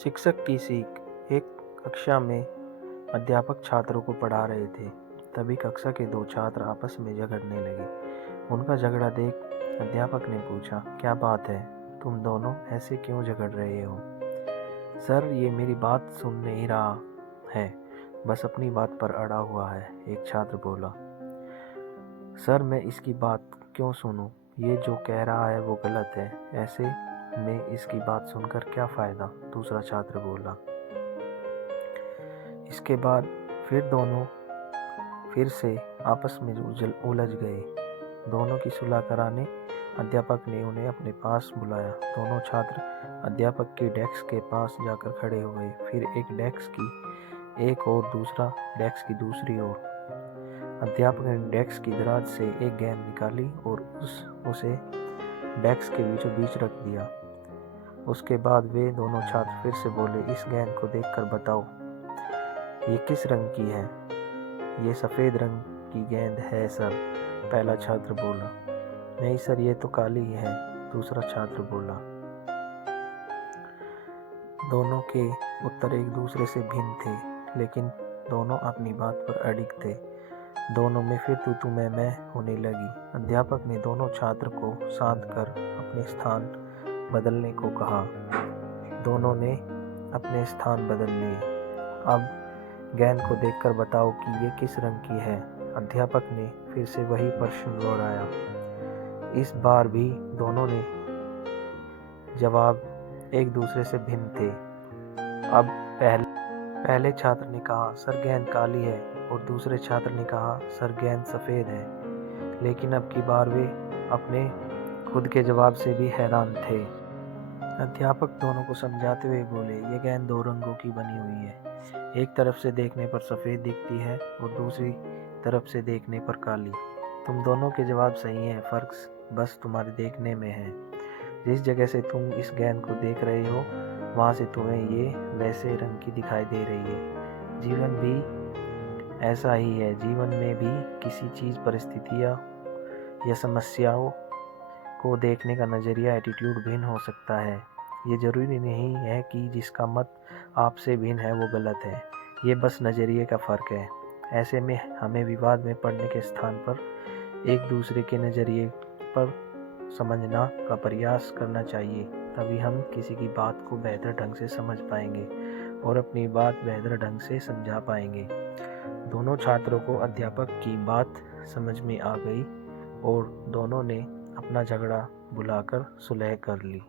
शिक्षक की सीख। एक कक्षा में अध्यापक छात्रों को पढ़ा रहे थे। तभी कक्षा के दो छात्र आपस में झगड़ने लगे। उनका झगड़ा देख अध्यापक ने पूछा, क्या बात है, तुम दोनों ऐसे क्यों झगड़ रहे हो? सर, ये मेरी बात सुन नहीं रहा है, बस अपनी बात पर अड़ा हुआ है, एक छात्र बोला। सर, मैं इसकी बात क्यों सुनूं? ये जो कह रहा है वो गलत है, ऐसे में इसकी बात सुनकर क्या फ़ायदा? दूसरा छात्र बोला। इसके बाद फिर दोनों फिर से आपस में उलझ गए। दोनों की सुलह कराने अध्यापक ने उन्हें अपने पास बुलाया। दोनों छात्र अध्यापक के डेस्क के पास जाकर खड़े हो गए, फिर एक डेस्क की एक और, दूसरा डेस्क की दूसरी ओर। अध्यापक ने डेस्क की दराज से एक गेंद निकाली और उसे डेस्क के बीचों बीच रख दिया। उसके बाद वे दोनों छात्र फिर से बोले, इस गेंद को देखकर बताओ, ये किस रंग की है? ये सफ़ेद रंग की गेंद है सर, पहला छात्र बोला। नहीं सर, ये तो काली है, दूसरा छात्र बोला। दोनों के उत्तर एक दूसरे से भिन्न थे, लेकिन दोनों अपनी बात पर अडिग थे। दोनों में फिर तू मैं होने लगी। अध्यापक ने दोनों छात्र को शांत कर अपने स्थान बदलने को कहा। दोनों ने अपने स्थान बदल लिए। अब गेंद को देखकर बताओ कि ये किस रंग की है? अध्यापक ने फिर से वही प्रश्न दोहराया। इस बार भी दोनों ने जवाब एक दूसरे से भिन्न थे। अब पहले छात्र ने कहा, सर गेंद काली है, और दूसरे छात्र ने कहा, सर गेंद सफ़ेद है। लेकिन अब की बार वे अपने खुद के जवाब से भी हैरान थे। अध्यापक दोनों को समझाते हुए बोले, ये गेंद दो रंगों की बनी हुई है, एक तरफ से देखने पर सफ़ेद दिखती है और दूसरी तरफ से देखने पर काली। तुम दोनों के जवाब सही हैं, फ़र्क बस तुम्हारे देखने में है। जिस जगह से तुम इस गेंद को देख रहे हो, वहाँ से तुम्हें ये वैसे रंग की दिखाई दे रही है। जीवन भी ऐसा ही है। जीवन में भी किसी चीज़, परिस्थितियाँ या समस्याओं को देखने का नज़रिया, एटीट्यूड भिन्न हो सकता है। ये ज़रूरी नहीं है कि जिसका मत आपसे भिन्न है वो गलत है। ये बस नज़रिए का फ़र्क है। ऐसे में हमें विवाद में पड़ने के स्थान पर एक दूसरे के नज़रिए पर समझना का प्रयास करना चाहिए। तभी हम किसी की बात को बेहतर ढंग से समझ पाएंगे और अपनी बात बेहतर ढंग से समझा पाएंगे। दोनों छात्रों को अध्यापक की बात समझ में आ गई और दोनों ने अपना झगड़ा बुलाकर सुलह कर ली।